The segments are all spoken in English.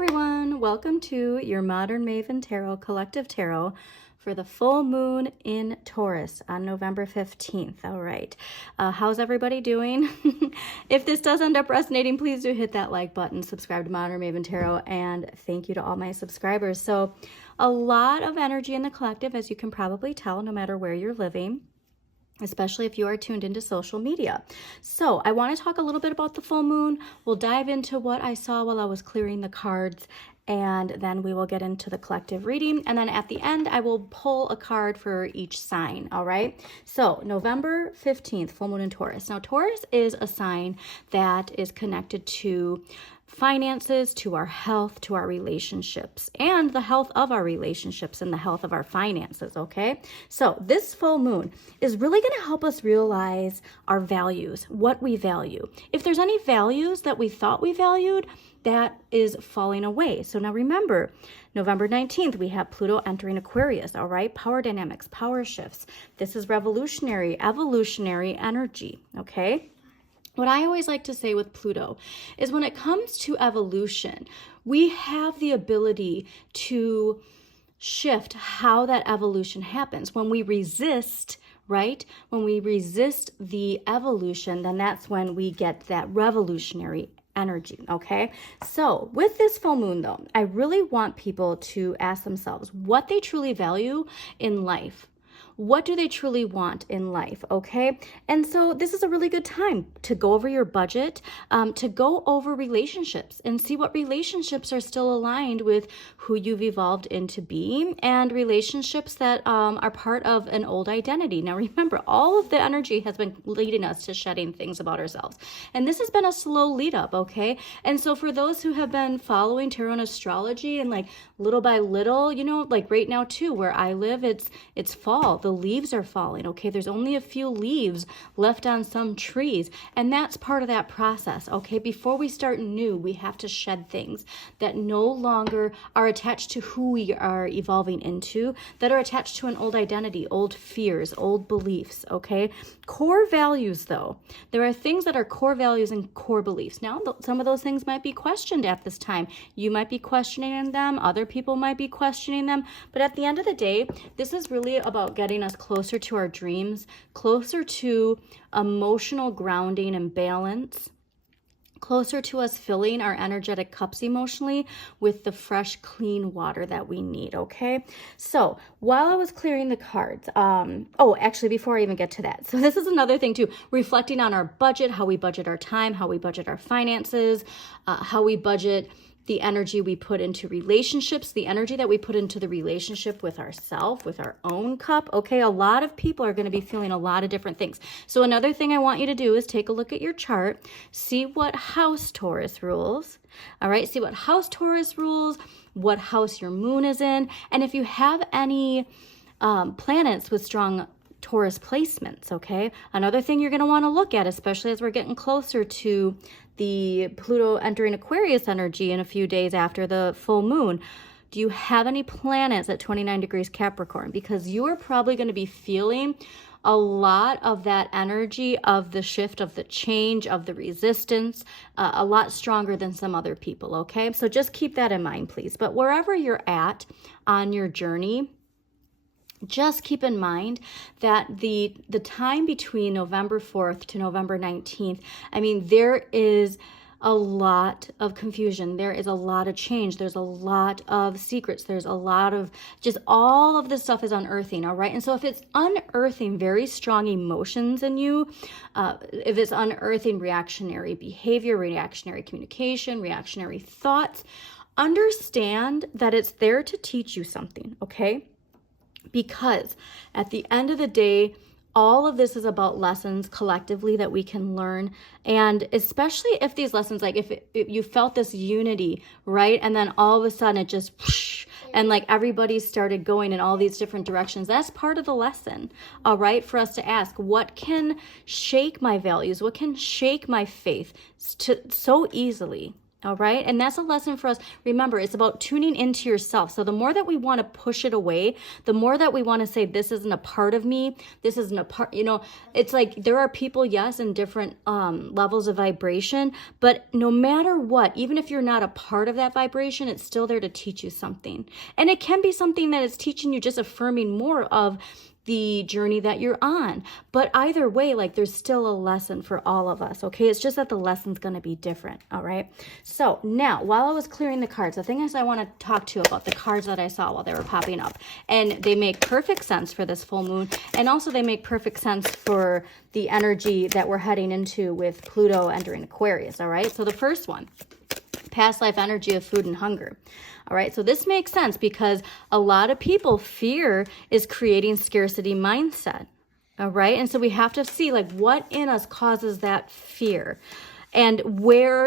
everyone, welcome to your Modern Maven Tarot Collective Tarot for the full moon in Taurus on November 15th. All right, how's everybody doing? If this does end up resonating, please do hit that like button, subscribe to Modern Maven Tarot, and thank you to all my subscribers. So a lot of energy in the collective, as you can probably tell, no matter where you're living, especially if you are tuned into social media. So I want to talk a little bit about the full moon. We'll dive into what I saw while I was clearing the cards, and then we will get into the collective reading. And then at the end, I will pull a card for each sign, all right? So November 15th, full moon in Taurus. Now, Taurus is a sign that is connected to finances, to our health, to our relationships, and the health of our relationships and the health of our finances, okay? So this full moon is really going to help us realize our values, what we value. If there's any values that we thought we valued, that is falling away. So now remember, November 19th, we have Pluto entering Aquarius, all right? Power dynamics, power shifts. This is revolutionary, evolutionary energy, okay? What I always like to say with Pluto is when it comes to evolution, we have the ability to shift how that evolution happens. When we resist, right? When we resist the evolution, then that's when we get that revolutionary energy, okay? So with this full moon though, I really want people to ask themselves what they truly value in life. What do they truly want in life, okay? And so this is a really good time to go over your budget, to go over relationships and see what relationships are still aligned with who you've evolved into being, and relationships that are part of an old identity. Now remember, all of the energy has been leading us to shedding things about ourselves. And this has been a slow lead up, okay? And so for those who have been following tarot and astrology and like little by little, you know, like right now too, where I live, it's fall. The leaves are falling, okay? There's only a few leaves left on some trees, and that's part of that process, okay? Before we start new, we have to shed things that no longer are attached to who we are evolving into, that are attached to an old identity, old fears, old beliefs, okay? Core values, though. There are things that are core values and core beliefs. Now, some of those things might be questioned at this time. You might be questioning them, other people might be questioning them, but at the end of the day, this is really about getting us closer to our dreams, closer to emotional grounding and balance, closer to us filling our energetic cups emotionally with the fresh, clean water that we need, okay? So while I was clearing the cards, actually, before I even get to that, so this is another thing too, reflecting on our budget, how we budget our time, how we budget our finances, how we budget the energy we put into relationships, the energy that we put into the relationship with ourselves, with our own cup. Okay, a lot of people are going to be feeling a lot of different things. So another thing I want you to do is take a look at your chart, see what house Taurus rules. All right, see what house Taurus rules, what house your moon is in, and if you have any planets with strong Taurus placements, okay? Another thing you're going to want to look at, especially as we're getting closer to the Pluto entering Aquarius energy in a few days after the full moon. Do you have any planets at 29 degrees Capricorn? Because you are probably going to be feeling a lot of that energy of the shift, of the change, of the resistance, a lot stronger than some other people, okay? So just keep that in mind, please. But wherever you're at on your journey, just keep in mind that the time between November 4th to November 19th, I mean, there is a lot of confusion. There is a lot of change. There's a lot of secrets. There's a lot of just all of this stuff is unearthing, all right? And so if it's unearthing very strong emotions in you, if it's unearthing reactionary behavior, reactionary communication, reactionary thoughts, understand that it's there to teach you something, okay? Because at the end of the day, all of this is about lessons collectively that we can learn. And especially if these lessons, like if you felt this unity, right? And then all of a sudden it just, whoosh, and like everybody started going in all these different directions. That's part of the lesson, all right? For us to ask, what can shake my values? What can shake my faith so easily? All right. And that's a lesson for us. Remember, it's about tuning into yourself. So the more that we want to push it away, the more that we want to say, this isn't a part of me. This isn't a part, it's like there are people, yes, in different levels of vibration, but no matter what, even if you're not a part of that vibration, it's still there to teach you something. And it can be something that is teaching you, just affirming more of the journey that you're on. But either way, like there's still a lesson for all of us, okay? It's just that the lesson's going to be different, all right? So now, while I was clearing the cards, the thing is I want to talk to you about the cards that I saw while they were popping up. And they make perfect sense for this full moon. And also they make perfect sense for the energy that we're heading into with Pluto entering Aquarius, all right? So the first one, past life energy of food and hunger. All right, so this makes sense because a lot of people, fear is creating scarcity mindset. All right, and so we have to see like what in us causes that fear and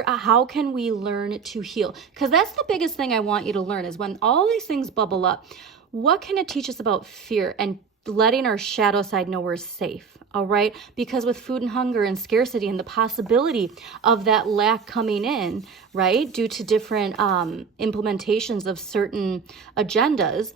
how can we learn to heal? Because that's the biggest thing I want you to learn is when all these things bubble up, what can it teach us about fear and letting our shadow side know we're safe? All right, because with food and hunger and scarcity and the possibility of that lack coming in, right, due to different implementations of certain agendas,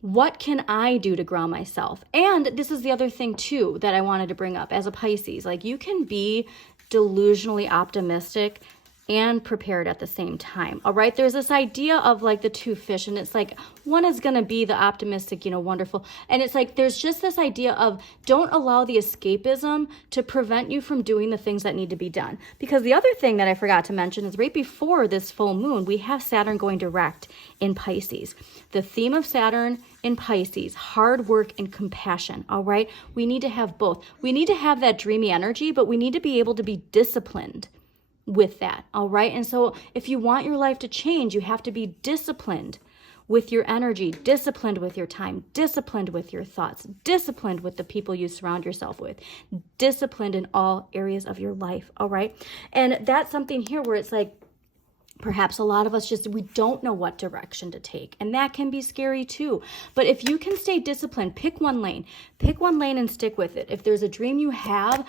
what can I do to ground myself? And this is the other thing too that I wanted to bring up as a Pisces. Like you can be delusionally optimistic and prepared at the same time. All right. There's this idea of like the two fish, and it's like one is going to be the optimistic, wonderful. And it's like there's just this idea of don't allow the escapism to prevent you from doing the things that need to be done. Because the other thing that I forgot to mention is right before this full moon, we have Saturn going direct in Pisces. The theme of Saturn in Pisces, hard work and compassion. All right. We need to have both. We need to have that dreamy energy, but we need to be able to be disciplined with that. All right. And so if you want your life to change, you have to be disciplined with your energy, disciplined with your time, disciplined with your thoughts, disciplined with the people you surround yourself with, disciplined in all areas of your life. All right. And that's something here where it's like, perhaps a lot of us we don't know what direction to take. And that can be scary too. But if you can stay disciplined, pick one lane and stick with it. If there's a dream you have,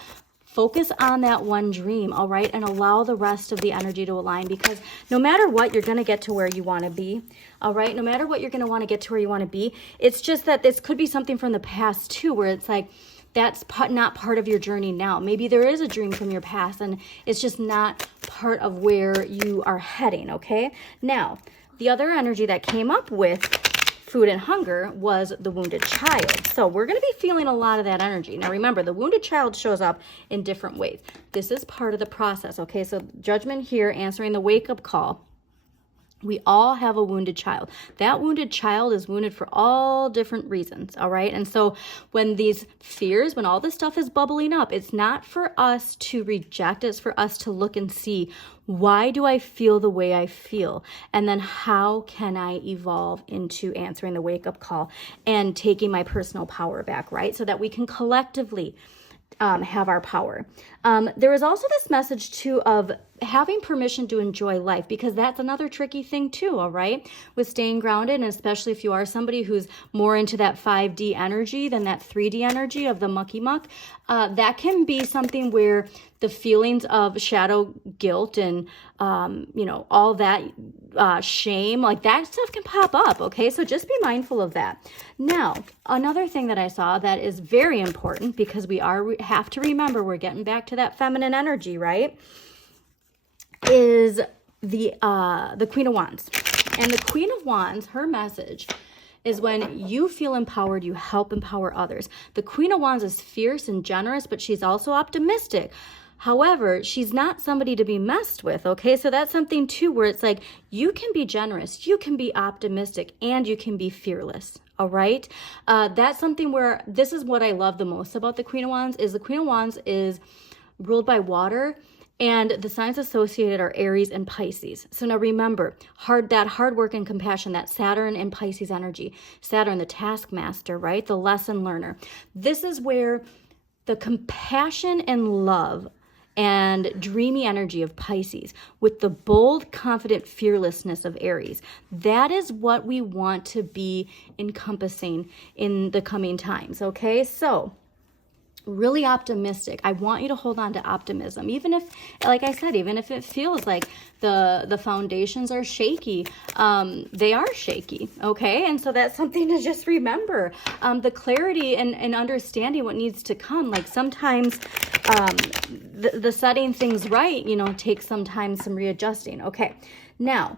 focus on that one dream, all right? And allow the rest of the energy to align, because no matter what, you're going to get to where you want to be, all right? No matter what, you're going to want to get to where you want to be. It's just that this could be something from the past too, where it's like, that's not part of your journey now. Maybe there is a dream from your past and it's just not part of where you are heading, okay? Now, the other energy that came up with food and hunger was the wounded child. So we're going to be feeling a lot of that energy. Now remember, the wounded child shows up in different ways. This is part of the process, okay? So judgment here, answering the wake-up call. We all have a wounded child. That wounded child is wounded for all different reasons, all right? And so when these fears, when all this stuff is bubbling up, it's not for us to reject, it's for us to look and see, why do I feel the way I feel? And then how can I evolve into answering the wake-up call and taking my personal power back, right? So that we can collectively have our power. There is also this message too of having permission to enjoy life, because that's another tricky thing too, all right? With staying grounded, and especially if you are somebody who's more into that 5D energy than that 3D energy of the mucky muck, that can be something where the feelings of shadow guilt and, all that shame, like that stuff can pop up, okay? So just be mindful of that. Now, another thing that I saw that is very important, because we have to remember we're getting back to that feminine energy, right? Is the Queen of Wands. And the Queen of Wands, her message is when you feel empowered, you help empower others. The Queen of Wands is fierce and generous, but she's also optimistic. However, she's not somebody to be messed with, okay? So that's something too where it's like you can be generous, you can be optimistic, and you can be fearless, all right? That's something where this is what I love the most about the Queen of Wands is the Queen of Wands is ruled by water, and the signs associated are Aries and Pisces. So now remember, hard work and compassion, that Saturn and Pisces energy. Saturn, the taskmaster, right? The lesson learner. This is where the compassion and love and dreamy energy of Pisces with the bold, confident fearlessness of Aries. That is what we want to be encompassing in the coming times, okay? So really optimistic. I want you to hold on to optimism, even if, like I said, even if it feels like the foundations are shaky. They are shaky, okay? And so that's something to just remember. The clarity and understanding what needs to come. Like sometimes the setting things right, you know, takes some time, some readjusting. Okay, now,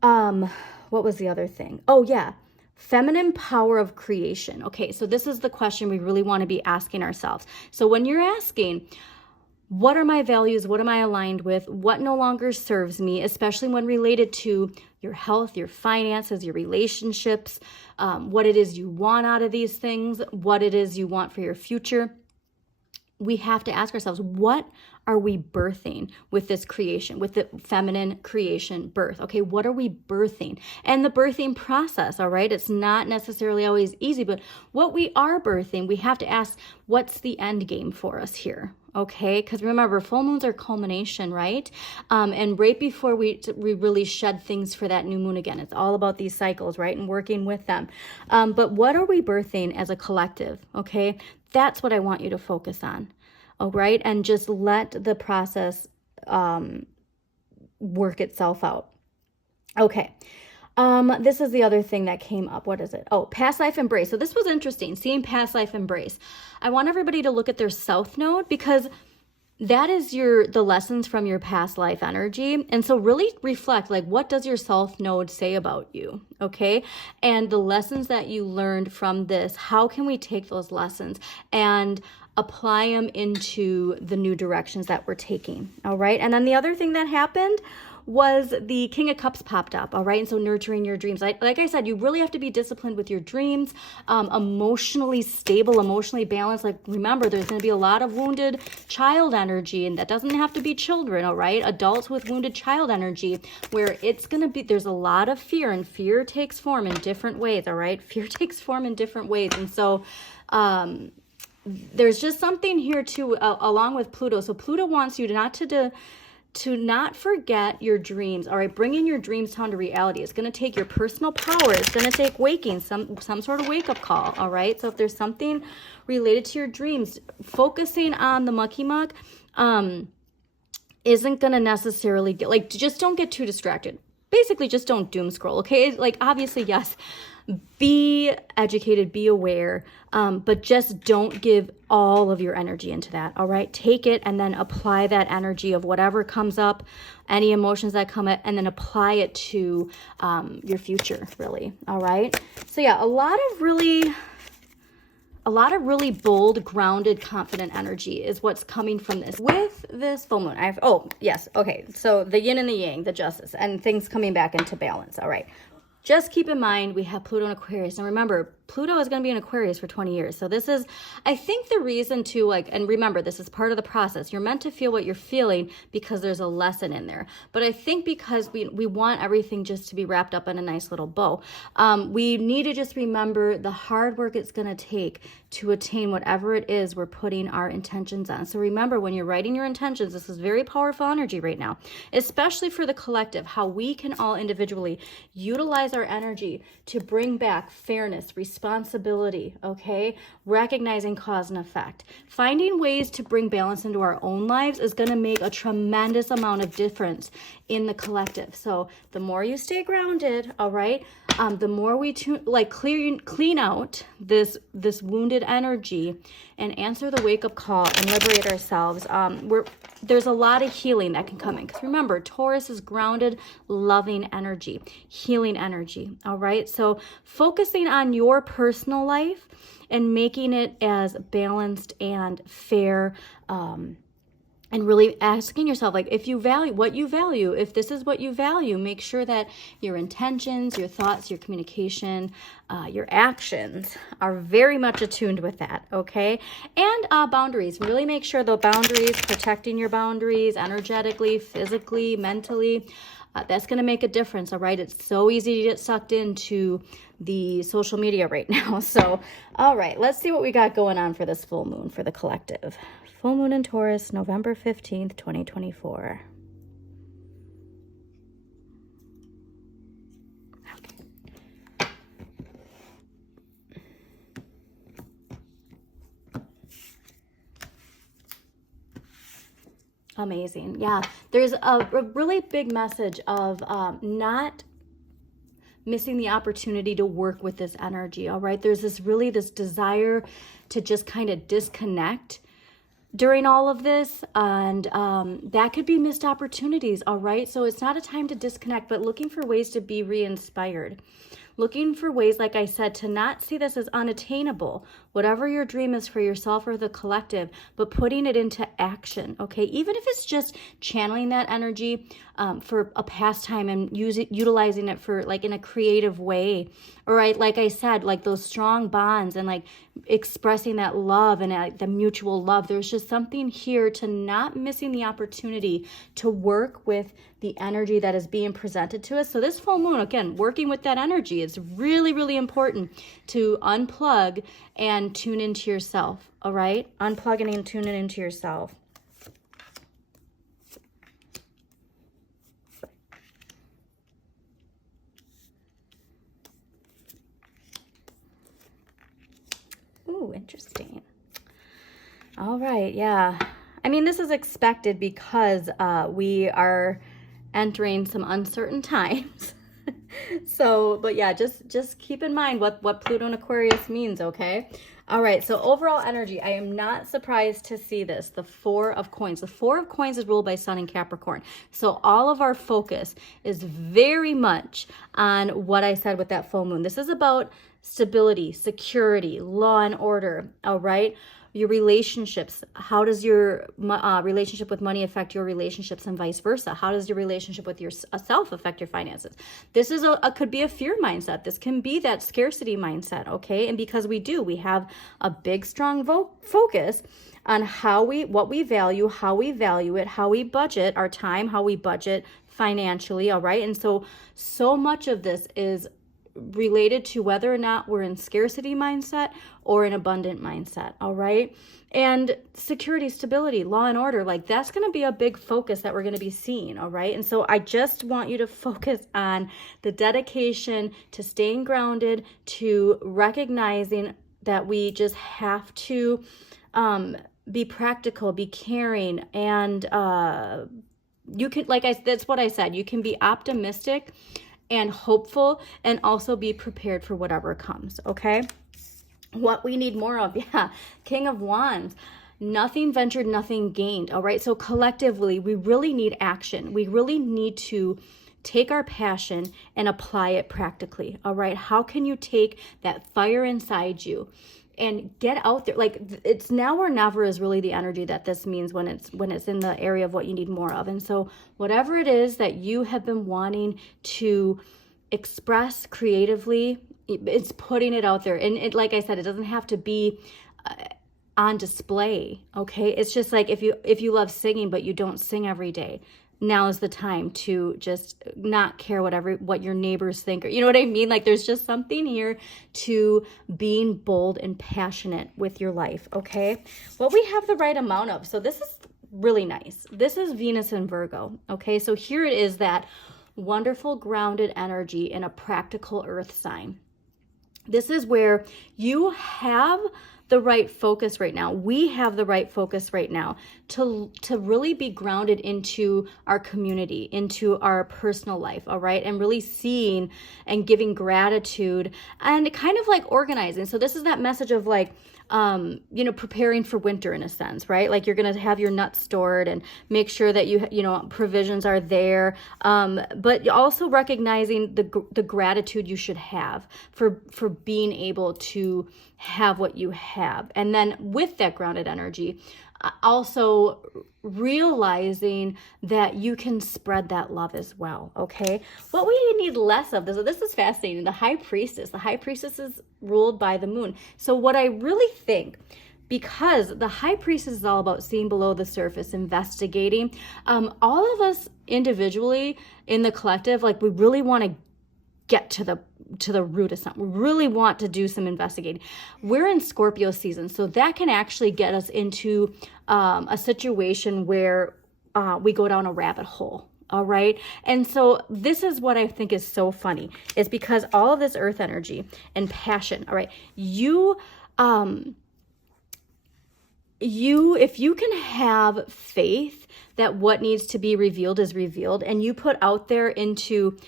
what was the other thing? Oh yeah, feminine power of creation. Okay, so this is the question we really want to be asking ourselves. So when you're asking, what are my values? What am I aligned with? What no longer serves me, especially when related to your health, your finances, your relationships, what it is you want out of these things, what it is you want for your future. We have to ask ourselves, what are we birthing with this creation, with the feminine creation birth? Okay, what are we birthing? And the birthing process, all right, it's not necessarily always easy, but what we are birthing, we have to ask, what's the end game for us here? Okay, because remember, full moons are culmination, right? And right before we really shed things for that new moon again. It's all about these cycles, right? And working with them. But what are we birthing as a collective? Okay, that's what I want you to focus on. All right, and just let the process work itself out. Okay. This is the other thing that came up. What is it? Oh, past life embrace. So this was interesting, seeing past life embrace. I want everybody to look at their south node, because that is the lessons from your past life energy. And so really reflect, like, what does your south node say about you? Okay. And the lessons that you learned from this, how can we take those lessons and apply them into the new directions that we're taking? All right. And then the other thing that happened was the King of Cups popped up, all right? And so nurturing your dreams. Like I said, you really have to be disciplined with your dreams, emotionally stable, emotionally balanced. Like, remember, there's going to be a lot of wounded child energy, and that doesn't have to be children, all right? Adults with wounded child energy, where it's going to be, there's a lot of fear, and fear takes form in different ways, all right? Fear takes form in different ways. And so, there's just something here too, along with Pluto. So Pluto wants you to not forget your dreams, all right? Bringing your dreams down to reality. It's going to take your personal power. It's going to take waking, some sort of wake-up call, all right? So if there's something related to your dreams, focusing on the mucky muck isn't going to necessarily get, like, just don't get too distracted. Basically, just don't doom scroll, okay? Like, obviously, yes, be educated, be aware, but just don't give all of your energy into that, all right? Take it and then apply that energy of whatever comes up, any emotions that come up, and then apply it to your future, really, all right? So yeah, a lot of really bold, grounded, confident energy is what's coming from this. With this full moon, so the yin and the yang, the justice, and things coming back into balance, all right? Just keep in mind, we have Pluto in Aquarius. And remember, Pluto is going to be in Aquarius for 20 years. So this is, I think, the reason to, like, and remember, this is part of the process. You're meant to feel what you're feeling because there's a lesson in there. But I think because we want everything just to be wrapped up in a nice little bow, we need to just remember the hard work it's going to take to attain whatever it is we're putting our intentions on. So remember, when you're writing your intentions, this is very powerful energy right now, especially for the collective, how we can all individually utilize our energy to bring back fairness, responsibility, okay? Recognizing cause and effect. Finding ways to bring balance into our own lives is going to make a tremendous amount of difference in the collective. So the more you stay grounded, all right, the more we clean out this wounded energy and answer the wake-up call and liberate ourselves. There's a lot of healing that can come in, because remember, Taurus is grounded, loving energy, healing energy, all right? So focusing on your personal life and making it as balanced and fair, and really asking yourself, like, if you value what you value, if this is what you value, make sure that your intentions, your thoughts, your communication, your actions are very much attuned with that, okay? And boundaries. Really make sure the boundaries, protecting your boundaries energetically, physically, mentally, that's going to make a difference, all right? It's so easy to get sucked into the social media right now. So, all right, let's see what we got going on for this full moon for the collective. Full moon in Taurus, November 15th, 2024. Amazing. Yeah, there's a really big message of not missing the opportunity to work with this energy. All right, there's this desire to just kind of disconnect during all of this, and that could be missed opportunities. All right, so it's not a time to disconnect, but looking for ways to be re-inspired, looking for ways, like I said, to not see this as unattainable, whatever your dream is for yourself or the collective, but putting it into action. Okay, even if it's just channeling that energy for a pastime and utilizing it for like in a creative way, or like I said, like those strong bonds and like expressing that love and the mutual love. There's just something here to not missing the opportunity to work with the energy that is being presented to us. So this full moon, again, working with that energy, it's really, really important to unplug and tune into yourself. All right, unplugging and tuning into yourself. Ooh, interesting. All right, yeah. I mean, this is expected because we are entering some uncertain times. So, but yeah, just keep in mind what Pluto and Aquarius means, okay? All right, so overall energy, I am not surprised to see this, the Four of Coins. The Four of Coins is ruled by Sun and Capricorn. So all of our focus is very much on what I said with that full moon. This is about stability, security, law and order, all right? Your relationships. How does your relationship with money affect your relationships and vice versa? How does your relationship with yourself affect your finances? This is could be a fear mindset. This can be that scarcity mindset, okay? And because we have a big, strong focus on what we value, how we value it, how we budget our time, how we budget financially, all right? And so much of this is related to whether or not we're in scarcity mindset or an abundant mindset, all right? And security, stability, law and order, like that's going to be a big focus that we're going to be seeing, all right? And so I just want you to focus on the dedication to staying grounded, to recognizing that we just have to be practical, be caring, and you can, that's what I said, you can be optimistic and hopeful and also be prepared for whatever comes, okay? What we need more of, yeah, King of Wands. Nothing ventured, nothing gained, all right? So collectively, we really need action. We really need to take our passion and apply it practically, all right? How can you take that fire inside you and get out there? Like, it's now or never is really the energy that this means when it's in the area of what you need more of. And so whatever it is that you have been wanting to express creatively, it's putting it out there. And it, like I said, it doesn't have to be on display, okay? It's just like if you love singing but you don't sing every day, now is the time to just not care what your neighbors think, or you know what I mean? Like there's just something here to being bold and passionate with your life, okay? What we have the right amount of. So this is really nice. This is Venus in Virgo, okay? So here it is, that wonderful grounded energy in a practical earth sign. This is where you have the right focus right now. We have the right focus right now to really be grounded into our community, into our personal life, all right? And really seeing and giving gratitude and kind of like organizing. So this is that message of like, preparing for winter in a sense, right? Like you're going to have your nuts stored and make sure that provisions are there. But also recognizing the gratitude you should have for being able to have what you have. And then with that grounded energy, also realizing that you can spread that love as well, okay? What we need less of, this is fascinating, the High Priestess. The High Priestess is ruled by the moon. So what I really think, because the High Priestess is all about seeing below the surface, investigating, all of us individually in the collective, like we really want to get to the root of something. We really want to do some investigating. We're in Scorpio season, so that can actually get us into a situation where we go down a rabbit hole. All right. And so this is what I think is so funny, is because all of this earth energy and passion, all right, you if you can have faith that what needs to be revealed is revealed, and you put out there into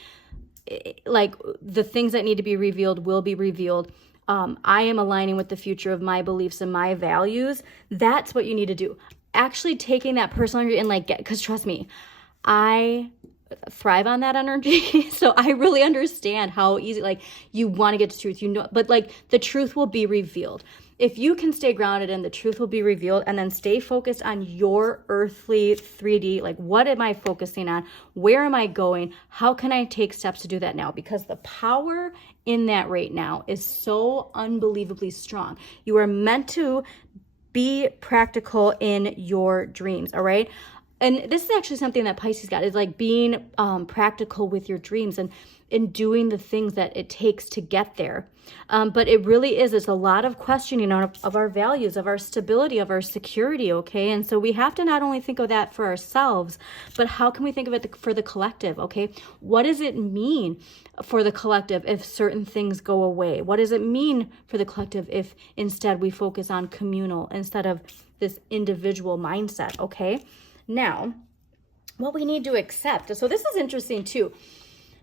like the things that need to be revealed will be revealed. I am aligning with the future of my beliefs and my values. That's what you need to do. Actually taking that personal energy and like because trust me, I thrive on that energy. So I really understand how easy, like you want to get to truth, but like the truth will be revealed. If you can stay grounded and the truth will be revealed, and then stay focused on your earthly 3D, like what am I focusing on? Where am I going? How can I take steps to do that now? Because the power in that right now is so unbelievably strong. You are meant to be practical in your dreams, all right? And this is actually something that Pisces got, is like being practical with your dreams and in doing the things that it takes to get there. But it really is, it's a lot of questioning of our values, of our stability, of our security, okay? And so we have to not only think of that for ourselves, but how can we think of it for the collective, okay? What does it mean for the collective if certain things go away? What does it mean for the collective if instead we focus on communal instead of this individual mindset, okay? Now, what we need to accept. So this is interesting too.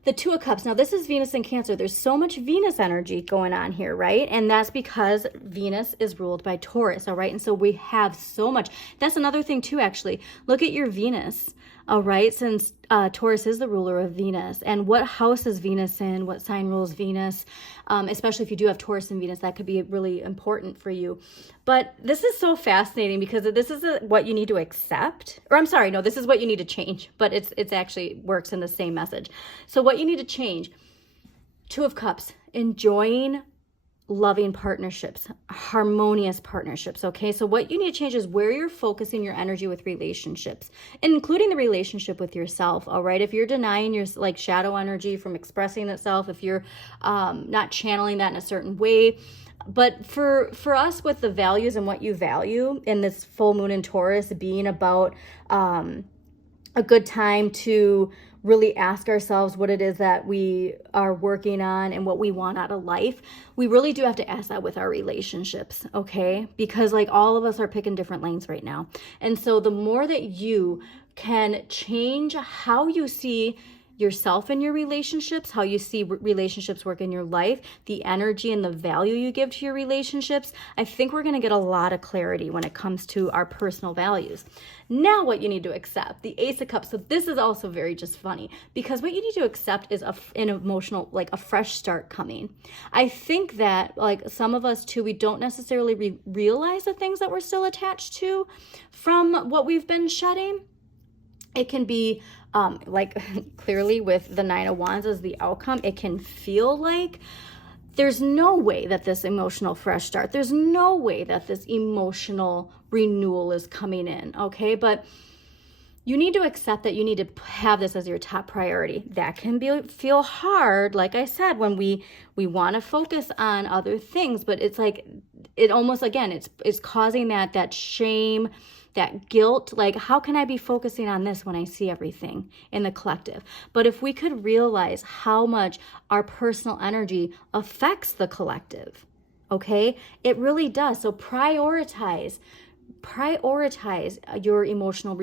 The Two of Cups. Now, this is Venus in Cancer. There's so much Venus energy going on here, right? And that's because Venus is ruled by Taurus, all right? And so we have so much. That's another thing too, actually. Look at your Venus, all right? Since Taurus is the ruler of Venus. And what house is Venus in? What sign rules Venus? Especially if you do have Taurus and Venus, that could be really important for you. But this is so fascinating because this is what you need to accept. Or I'm sorry, no, this is what you need to change. But it's actually works in the same message. So what you need to change, Two of Cups, enjoying loving partnerships, harmonious partnerships, okay? So what you need to change is where you're focusing your energy with relationships, including the relationship with yourself, all right? If you're denying your like shadow energy from expressing itself, if you're not channeling that in a certain way, but for us with the values and what you value in this full moon in Taurus being about a good time to really ask ourselves what it is that we are working on and what we want out of life, we really do have to ask that with our relationships, okay? Because like all of us are picking different lanes right now. And so the more that you can change how you see yourself in your relationships, how you see relationships work in your life, the energy and the value you give to your relationships, I think we're going to get a lot of clarity when it comes to our personal values. Now what you need to accept, the Ace of Cups. So this is also very just funny because what you need to accept is an emotional, like a fresh start coming. I think that like some of us too, we don't necessarily realize the things that we're still attached to from what we've been shedding. It can be like clearly with the Nine of Wands as the outcome, it can feel like there's no way that this emotional fresh start, there's no way that this emotional renewal is coming in, okay? But you need to accept that you need to have this as your top priority. That can feel hard, like I said, when we want to focus on other things, but it's like, it almost, again, it's causing that shame, that guilt, like how can I be focusing on this when I see everything in the collective? But if we could realize how much our personal energy affects the collective, okay, it really does. So prioritize your emotional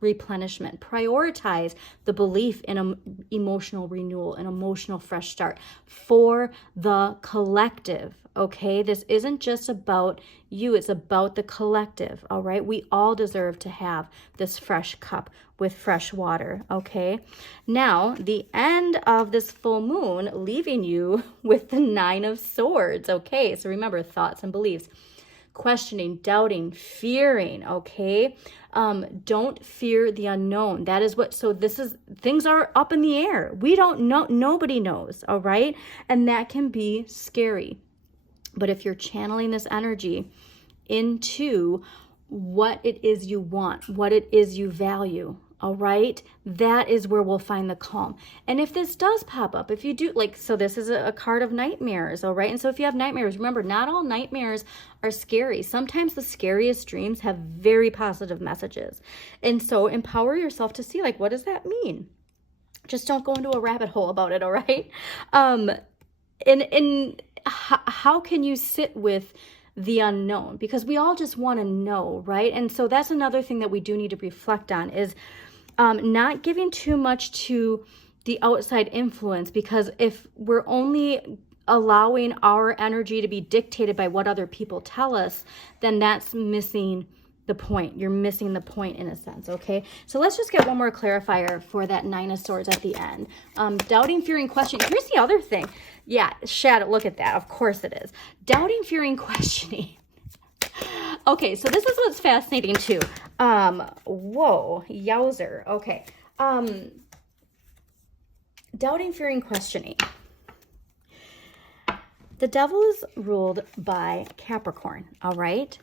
replenishment. Prioritize the belief in emotional renewal, an emotional fresh start for the collective. Okay, this isn't just about you, it's about the collective. All right, we all deserve to have this fresh cup with fresh water. Okay, now the end of this full moon leaving you with the Nine of Swords. Okay, so remember, thoughts and beliefs, questioning, doubting, fearing, okay? Don't fear the unknown. That is what, so this is, things are up in the air. We don't know, nobody knows, all right? And that can be scary. But if you're channeling this energy into what it is you want, what it is you value, all right, that is where we'll find the calm. And if this does pop up, if you do, like, so this is a card of nightmares, all right? And so if you have nightmares, remember, not all nightmares are scary. Sometimes the scariest dreams have very positive messages. And so empower yourself to see, like, what does that mean? Just don't go into a rabbit hole about it, all right? How can you sit with the unknown, because we all just want to know, right? And so that's another thing that we do need to reflect on is not giving too much to the outside influence, because if we're only allowing our energy to be dictated by what other people tell us, then that's missing the point. You're missing the point in a sense, okay? So let's just get one more clarifier for that Nine of Swords at the end. Doubting, fearing, questioning. Here's the other thing. Yeah, shadow, look at that. Of course it is. Doubting, fearing, questioning. Okay, so this is what's fascinating too. Whoa, yowzer. Okay. Doubting, fearing, questioning. The devil is ruled by Capricorn, all right?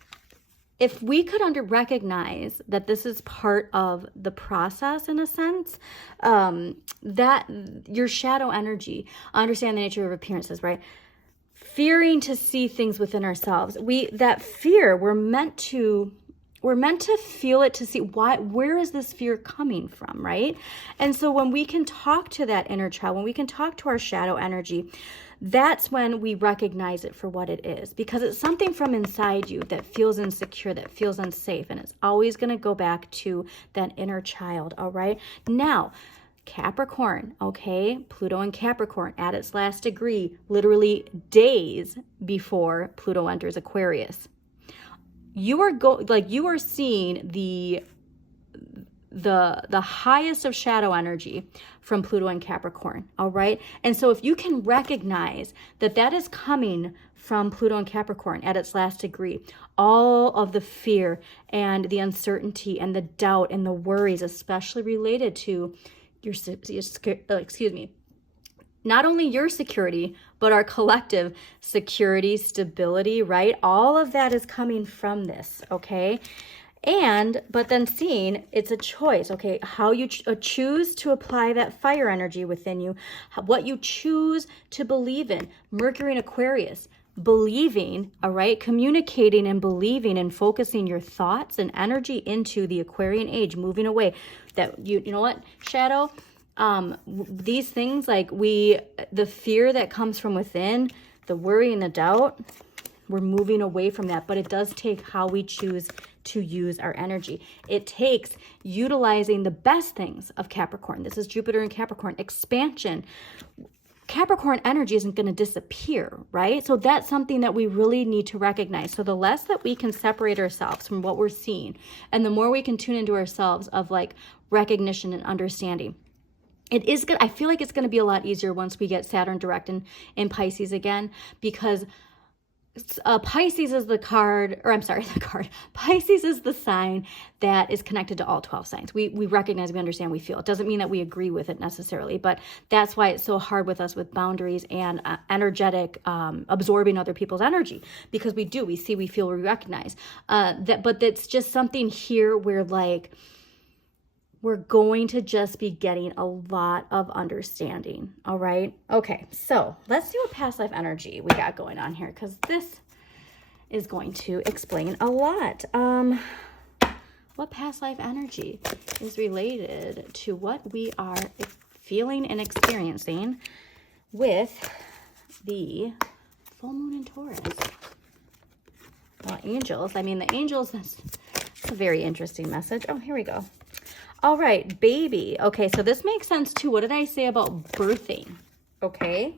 If we could recognize that this is part of the process in a sense, that your shadow energy, understand the nature of appearances, right? Fearing to see things within ourselves. That fear, we're meant to feel it, to see where is this fear coming from, right? And so when we can talk to that inner child, when we can talk to our shadow energy, that's when we recognize it for what it is, because it's something from inside you that feels insecure, that feels unsafe, and it's always going to go back to that inner child, all right? Now, Capricorn, okay? Pluto in Capricorn at its last degree, literally days before Pluto enters Aquarius. You are seeing the highest of shadow energy from Pluto and Capricorn, all right? And so if you can recognize that that is coming from Pluto and Capricorn at its last degree, all of the fear and the uncertainty and the doubt and the worries, especially related to not only your security, but our collective security, stability, right? All of that is coming from this, okay? But then seeing it's a choice, okay? How you choose to apply that fire energy within you, what you choose to believe in. Mercury in Aquarius, believing, all right? Communicating and believing and focusing your thoughts and energy into the Aquarian age, moving away. That you know what, shadow? These things like the fear that comes from within, the worry and the doubt, we're moving away from that, but it does take how we choose to use our energy. It takes utilizing the best things of Capricorn. This is Jupiter in Capricorn, expansion. Capricorn energy isn't going to disappear, right? So that's something that we really need to recognize. So the less that we can separate ourselves from what we're seeing, and the more we can tune into ourselves of like recognition and understanding, it is good. I feel like it's going to be a lot easier once we get Saturn direct in Pisces again, because Pisces is Pisces is the sign that is connected to all 12 signs. We recognize, we understand, we feel. It doesn't mean that we agree with it necessarily, but that's why it's so hard with us with boundaries and energetic, absorbing other people's energy, because we see, we feel, we recognize but it's just something here where like, we're going to just be getting a lot of understanding, all right? Okay, so let's do a past life energy we got going on here, because this is going to explain a lot. What past life energy is related to what we are feeling and experiencing with the full moon in Taurus? Well, angels, the angels, that's a very interesting message. Oh, here we go. All right, baby. Okay, so this makes sense too. What did I say about birthing? Okay.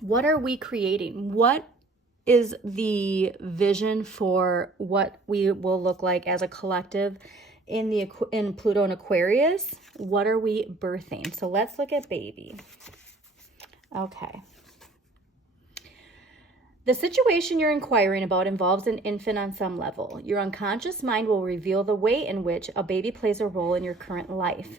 What are we creating? What is the vision for what we will look like as a collective in Pluto and Aquarius? What are we birthing? So let's look at baby. Okay. The situation you're inquiring about involves an infant on some level. Your unconscious mind will reveal the way in which a baby plays a role in your current life.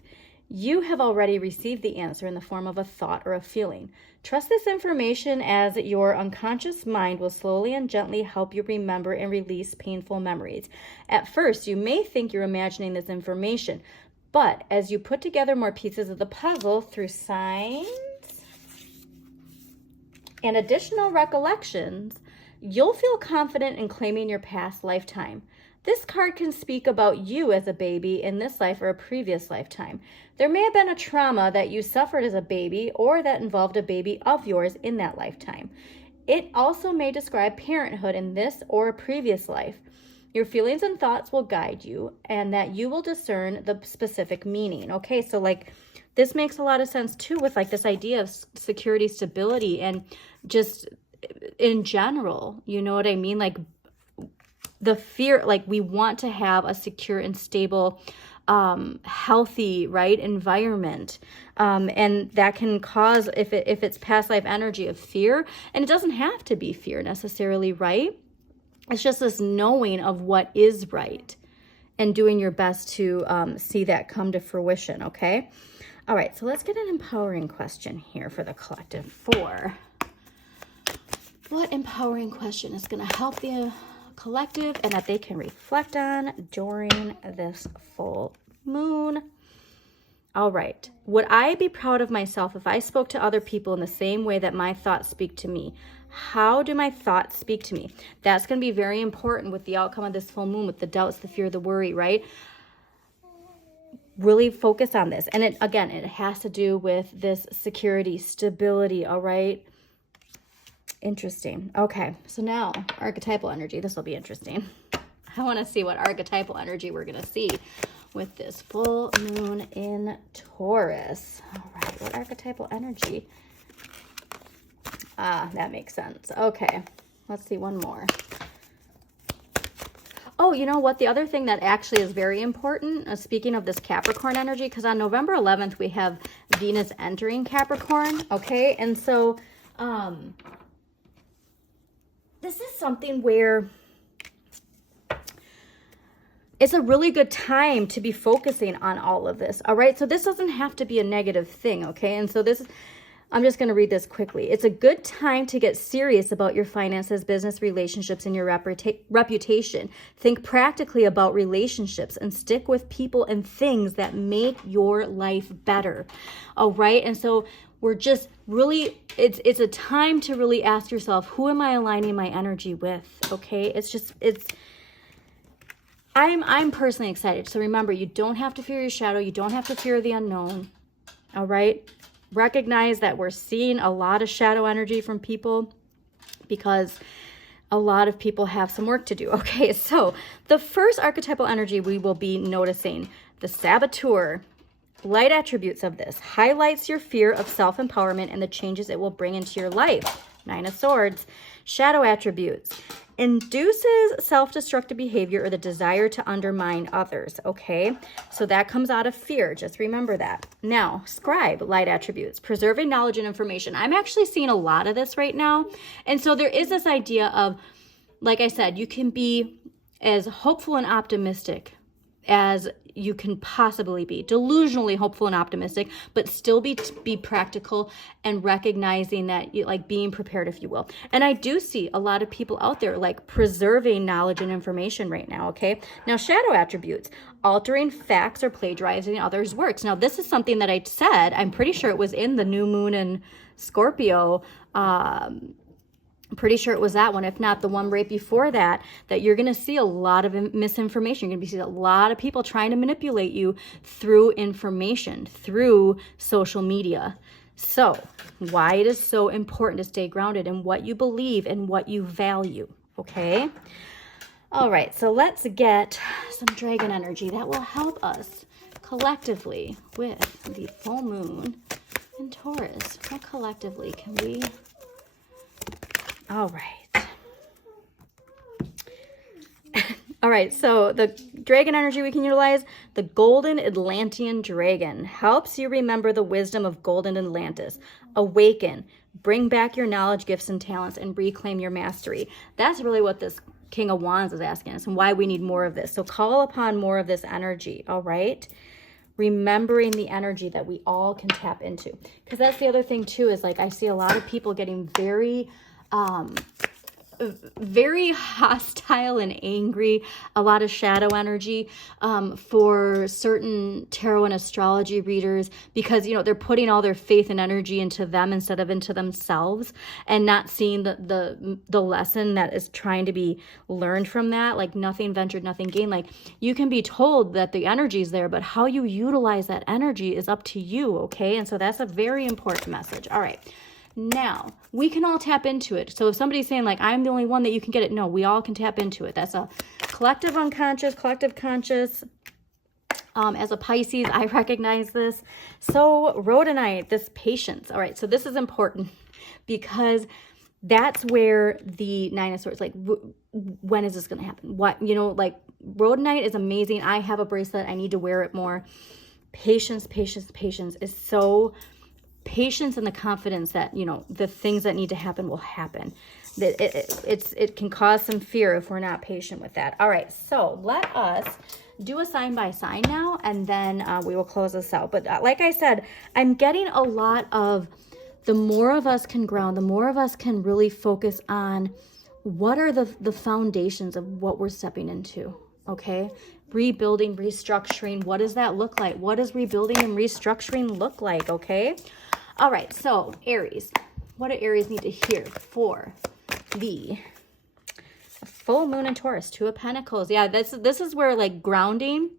You have already received the answer in the form of a thought or a feeling. Trust this information, as your unconscious mind will slowly and gently help you remember and release painful memories. At first, you may think you're imagining this information, but as you put together more pieces of the puzzle through signs and additional recollections, you'll feel confident in claiming your past lifetime. This card can speak about you as a baby in this life or a previous lifetime. There may have been a trauma that you suffered as a baby, or that involved a baby of yours in that lifetime. It also may describe parenthood in this or a previous life. Your feelings and thoughts will guide you, and that you will discern the specific meaning. Okay, so like this makes a lot of sense too with like this idea of security, stability, and just in general, you know what I mean? Like the fear, like we want to have a secure and stable, healthy, right, environment. And that can cause, if it's past life energy of fear, and it doesn't have to be fear necessarily, right? It's just this knowing of what is right and doing your best to see that come to fruition, okay? All right, so let's get an empowering question here for the collective 4. What empowering question is going to help the collective and that they can reflect on during this full moon? All right. Would I be proud of myself if I spoke to other people in the same way that my thoughts speak to me? How do my thoughts speak to me? That's going to be very important with the outcome of this full moon, with the doubts, the fear, the worry, right? Really focus on this. And it, again, it has to do with this security, stability, all right? Interesting. Okay, so now archetypal energy. This will be interesting. I want to see what archetypal energy we're going to see with this full moon in Taurus. All right, what archetypal energy? Ah, that makes sense. Okay, let's see one more. Oh, you know what? The other thing that actually is very important, speaking of this Capricorn energy, because on November 11th, we have Venus entering Capricorn, okay? And so, this is something where it's a really good time to be focusing on all of this, all right? So this doesn't have to be a negative thing, okay? And so this, I'm just going to read this quickly. It's a good time to get serious about your finances, business relationships, and your reputation. Think practically about relationships and stick with people and things that make your life better, all right? And so we're just really, it's a time to really ask yourself, who am I aligning my energy with? Okay, I'm personally excited. So remember, you don't have to fear your shadow. You don't have to fear the unknown. All right, recognize that we're seeing a lot of shadow energy from people because a lot of people have some work to do. Okay, so the first archetypal energy we will be noticing, the saboteur. Light attributes of this: highlights your fear of self-empowerment and the changes it will bring into your life. 9 of Swords. Shadow attributes: induces self-destructive behavior or the desire to undermine others. Okay, so that comes out of fear. Just remember that. Now, Scribe. Light attributes: preserving knowledge and information. I'm actually seeing a lot of this right now. And so there is this idea of, like I said, you can be as hopeful and optimistic as you can possibly be, delusionally hopeful and optimistic, but still be practical and recognizing that, like, being prepared, if you will. And I do see a lot of people out there like preserving knowledge and information right now. Okay, now shadow attributes: altering facts or plagiarizing others' works. Now this is something that I said, I'm pretty sure it was in the new moon in Scorpio. I'm pretty sure it was that one, if not the one right before that, that you're going to see a lot of misinformation. You're going to see a lot of people trying to manipulate you through information, through social media. So why it is so important to stay grounded in what you believe and what you value, okay? All right, so let's get some dragon energy that will help us collectively with the full moon in Taurus. How collectively can we... All right. All right, so the dragon energy we can utilize, the Golden Atlantean Dragon, helps you remember the wisdom of Golden Atlantis. Awaken, bring back your knowledge, gifts, and talents, and reclaim your mastery. That's really what this King of Wands is asking us and why we need more of this. So call upon more of this energy, all right? Remembering the energy that we all can tap into. Because that's the other thing too, is like I see a lot of people getting very hostile and angry, a lot of shadow energy for certain tarot and astrology readers, because, you know, they're putting all their faith and energy into them instead of into themselves, and not seeing the lesson that is trying to be learned from that. Like, nothing ventured, nothing gained. Like, you can be told that the energy is there, but how you utilize that energy is up to you, okay? And so that's a very important message. All right. Now, we can all tap into it. So if somebody's saying like, I'm the only one that you can get it, no, we all can tap into it. That's a collective unconscious, collective conscious. As a Pisces, I recognize this. So rhodonite, this patience. All right, so this is important because that's where the Nine of Swords, like, when is this going to happen? What, you know, like, rhodonite is amazing. I have a bracelet. I need to wear it more. Patience, patience, patience is so, patience and the confidence that, you know, the things that need to happen will happen. That it can cause some fear if we're not patient with that. All right, so let us do a sign by sign now, and then we will close this out. But like I said, I'm getting a lot of, the more of us can ground, the more of us can really focus on what are the foundations of what we're stepping into, okay? Rebuilding, restructuring, what does that look like? What does rebuilding and restructuring look like, okay? All right, so Aries, what do Aries need to hear for the full moon in Taurus? Two of Pentacles. Yeah, this is where, like, grounding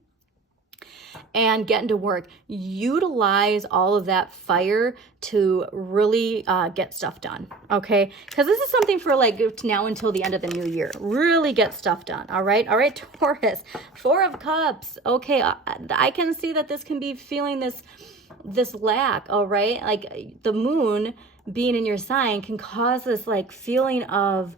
and getting to work. Utilize all of that fire to really get stuff done, okay? Because this is something for, like, now until the end of the new year. Really get stuff done, all right? All right, Taurus, Four of Cups. Okay, I can see that this can be feeling this lack, all right? Like, the moon being in your sign can cause this, like, feeling of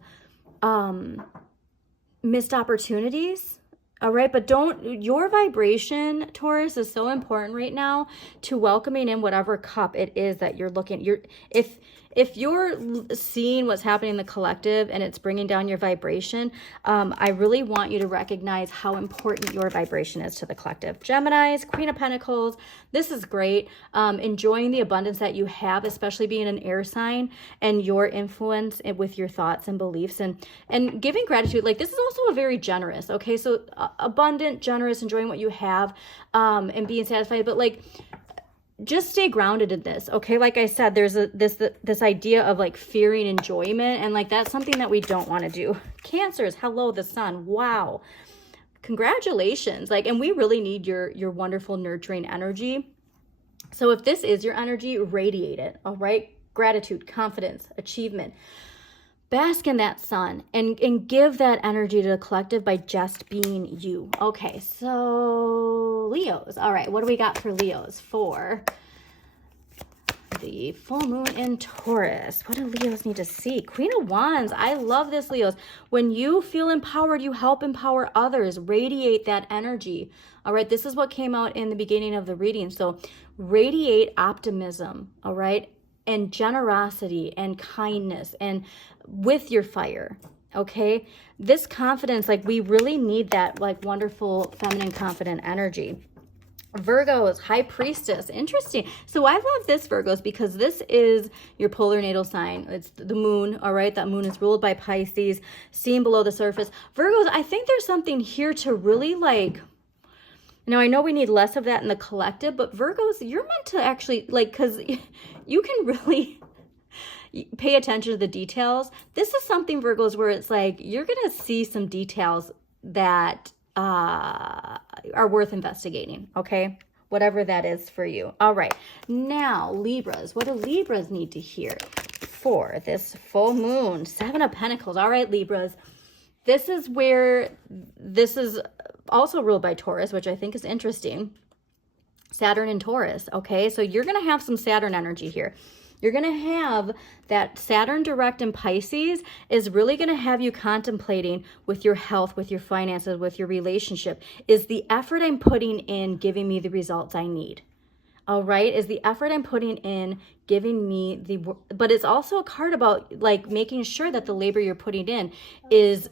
missed opportunities. All right, but your vibration, Taurus, is so important right now to welcoming in whatever cup it is that you're looking. If you're seeing what's happening in the collective and it's bringing down your vibration, I really want you to recognize how important your vibration is to the collective. Geminis, Queen of Pentacles, this is great. Enjoying the abundance that you have, especially being an air sign, and your influence with your thoughts and beliefs, and giving gratitude. Like, this is also a very generous, okay? So abundant, generous, enjoying what you have, and being satisfied, but, like, just stay grounded in this, okay? Like I said, there's this idea of, like, fearing enjoyment, and, like, that's something that we don't want to do. Cancers, hello, the sun, wow, congratulations. Like, and we really need your wonderful nurturing energy. So if this is your energy, radiate it, all right? Gratitude, confidence, achievement. Bask in that sun and give that energy to the collective by just being you. Okay, so Leos. All right, what do we got for Leos for the full moon in Taurus? What do Leos need to see? Queen of Wands. I love this, Leos. When you feel empowered, you help empower others. Radiate that energy. All right, this is what came out in the beginning of the reading. So radiate optimism, all right, and generosity and kindness, and with your fire, okay? This confidence, like, we really need that, like, wonderful feminine confident energy. Virgos, High Priestess. Interesting. So I love this, Virgos, because this is your polar natal sign. It's the moon, all right? That moon is ruled by Pisces, seen below the surface. Virgos, I think there's something here to really, like, now, I know we need less of that in the collective, but Virgos, you're meant to actually, like, because you can really pay attention to the details. This is something, Virgos, where it's like you're going to see some details that are worth investigating, okay? Whatever that is for you. All right. Now, Libras. What do Libras need to hear for this full moon? Seven of Pentacles. All right, Libras. This is where this is also ruled by Taurus, which I think is interesting. Saturn and Taurus, okay? So you're going to have some Saturn energy here. You're going to have that Saturn direct in Pisces is really going to have you contemplating with your health, with your finances, with your relationship. Is the effort I'm putting in giving me the results I need? All right? Is the effort I'm putting in giving me but it's also a card about, like, making sure that the labor you're putting in is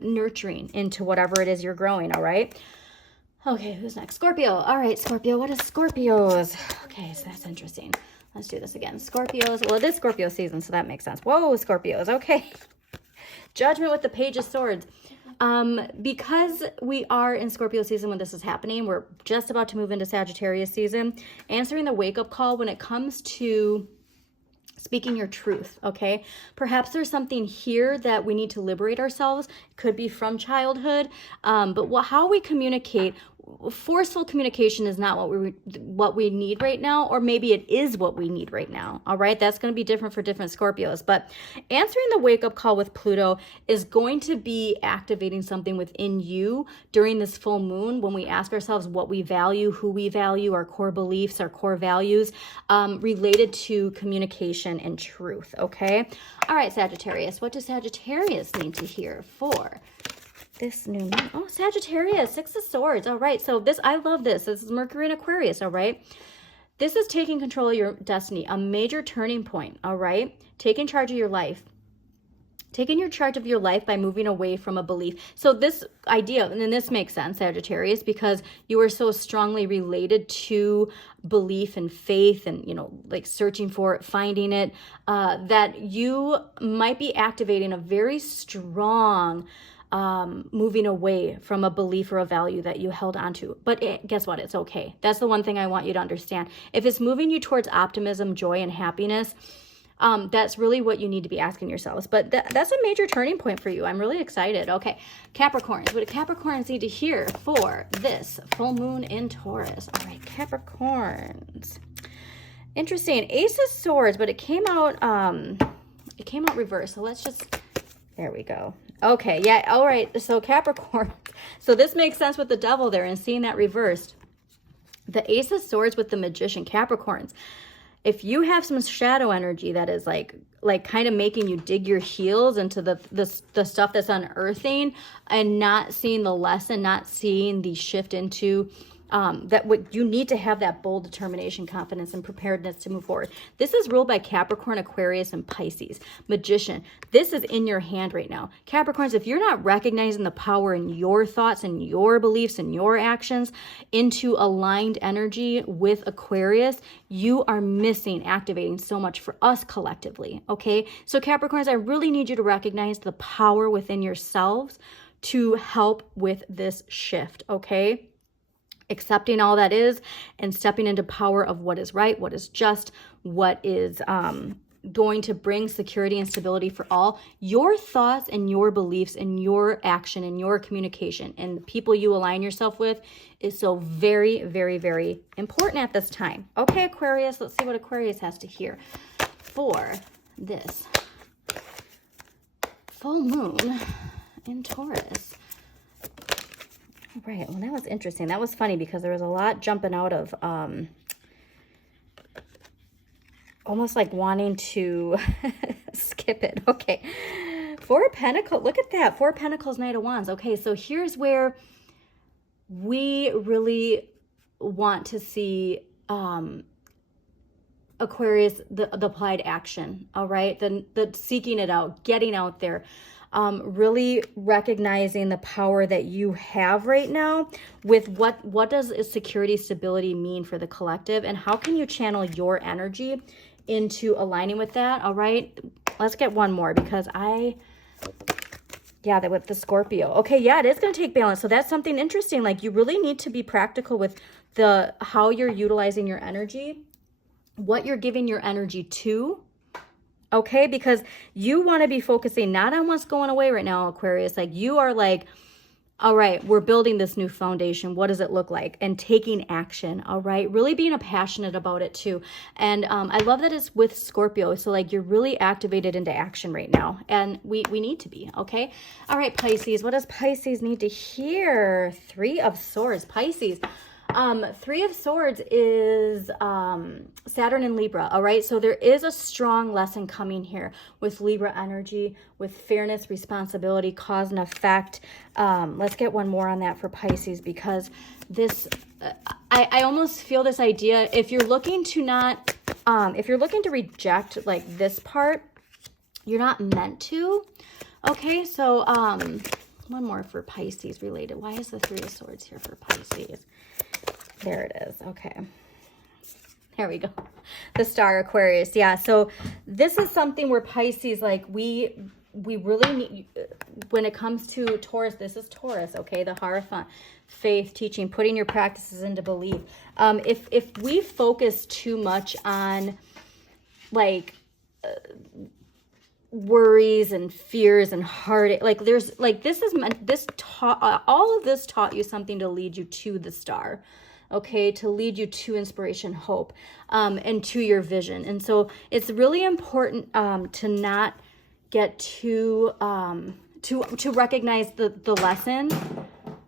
nurturing into whatever it is you're growing, all right? Okay, who's next? Scorpio. All right, Scorpio. What is Scorpios? Okay, so that's interesting. Let's do this again. Scorpios. Well, it is Scorpio season, so that makes sense. Whoa, Scorpios. Okay. Judgment with the Page of Swords. Because we are in Scorpio season when this is happening, we're just about to move into Sagittarius season, answering the wake-up call when it comes to speaking your truth, okay? Perhaps there's something here that we need to liberate ourselves. It could be from childhood, but how we communicate forceful communication is not what we need right now, or maybe it is what we need right now. All right, that's going to be different for different Scorpios, but answering the wake-up call with Pluto is going to be activating something within you during this full moon, when we ask ourselves what we value, who we value, our core beliefs, our core values, related to communication and truth. Okay, all right, Sagittarius, what does Sagittarius need to hear for this new moon? Oh, Sagittarius, Six of Swords. All right, so this, I love this. This is Mercury and Aquarius, all right? This is taking control of your destiny, a major turning point, all right? Taking charge of your life. Taking your charge of your life by moving away from a belief. So this idea, and this makes sense, Sagittarius, because you are so strongly related to belief and faith and, you know, like searching for it, finding it, that you might be activating a very strong moving away from a belief or a value that you held onto. But guess what? It's okay. That's the one thing I want you to understand. If it's moving you towards optimism, joy, and happiness, that's really what you need to be asking yourselves. But that's a major turning point for you. I'm really excited. Okay, Capricorns. What do Capricorns need to hear for this full moon in Taurus? All right, Capricorns. Interesting. Ace of Swords, but it came out reversed. So let's just, there we go. Okay, yeah, all right, so Capricorn. So this makes sense with the Devil there and seeing that reversed. The Ace of Swords with the Magician, Capricorns. If you have some shadow energy that is like kind of making you dig your heels into the stuff that's unearthing and not seeing the lesson, not seeing the shift into that what you need to have that bold determination, confidence, and preparedness to move forward. This is ruled by Capricorn, Aquarius, and Pisces. Magician. This is in your hand right now. Capricorns, if you're not recognizing the power in your thoughts and your beliefs and your actions into aligned energy with Aquarius, you are missing activating so much for us collectively, okay? So Capricorns, I really need you to recognize the power within yourselves to help with this shift, okay? Accepting all that is and stepping into power of what is right, what is just, what is going to bring security and stability for all. Your thoughts and your beliefs and your action and your communication and the people you align yourself with is so very, very, very important at this time. Okay, Aquarius, let's see what Aquarius has to hear for this full moon in Taurus. Right, well, that was interesting. That was funny because there was a lot jumping out of almost like wanting to skip it. Okay, Four of Pentacles. Look at that. Four of Pentacles, Knight of Wands. Okay, so here's where we really want to see Aquarius, the applied action, all right? The seeking it out, getting out there. Really recognizing the power that you have right now with what does security, stability mean for the collective, and how can you channel your energy into aligning with that. All right, let's get one more because that with the Scorpio. Okay, yeah, it is going to take balance. So that's something interesting. Like you really need to be practical with how you're utilizing your energy, what you're giving your energy to. Okay, because you want to be focusing not on what's going away right now, Aquarius. Like you are like, all right, we're building this new foundation. What does it look like? And taking action, all right? Really being passionate about it too. And I love that it's with Scorpio. So like you're really activated into action right now. And we need to be, okay? All right, Pisces. What does Pisces need to hear? Three of Swords, Pisces. Three of Swords is Saturn and Libra, all right? So there is a strong lesson coming here with Libra energy, with fairness, responsibility, cause and effect. Let's get one more on that for Pisces because this, I almost feel this idea, if you're looking to reject like this part, you're not meant to, okay? So one more for Pisces related. Why is the Three of Swords here for Pisces? There it is. Okay. There we go. The Star, Aquarius. Yeah. So this is something where Pisces, like we really need, when it comes to Taurus, this is Taurus. Okay. The Hierophant, faith, teaching, putting your practices into belief. If we focus too much on like, worries and fears and heartache. Like there's like this is meant, this taught all of this taught you something to lead you to the star, okay, to lead you to inspiration, hope, and to your vision. And so it's really important to not get too to recognize the lesson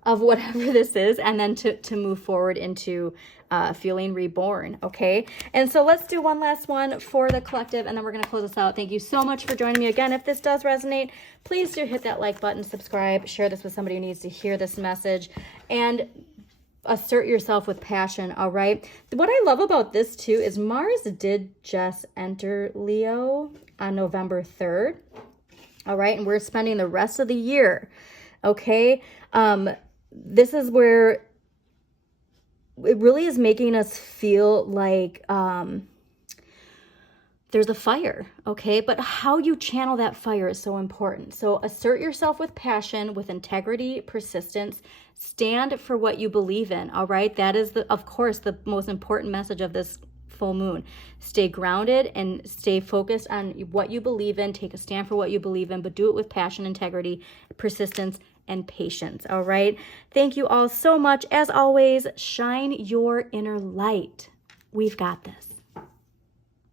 of whatever this is, and then to move forward into feeling reborn, okay? And so let's do one last one for the collective, and then we're going to close this out. Thank you so much for joining me. Again, if this does resonate, please do hit that like button, subscribe, share this with somebody who needs to hear this message, and assert yourself with passion, all right? What I love about this too is Mars did just enter Leo on November 3rd, all right? And we're spending the rest of the year, okay? This is where it really is making us feel like there's a fire, okay? But how you channel that fire is so important. So assert yourself with passion, with integrity, persistence. Stand for what you believe in, all right? That is, of course, the most important message of this full moon. Stay grounded and stay focused on what you believe in. Take a stand for what you believe in, but do it with passion, integrity, persistence, and patience, all right? Thank you all so much. As always, shine your inner light. We've got this.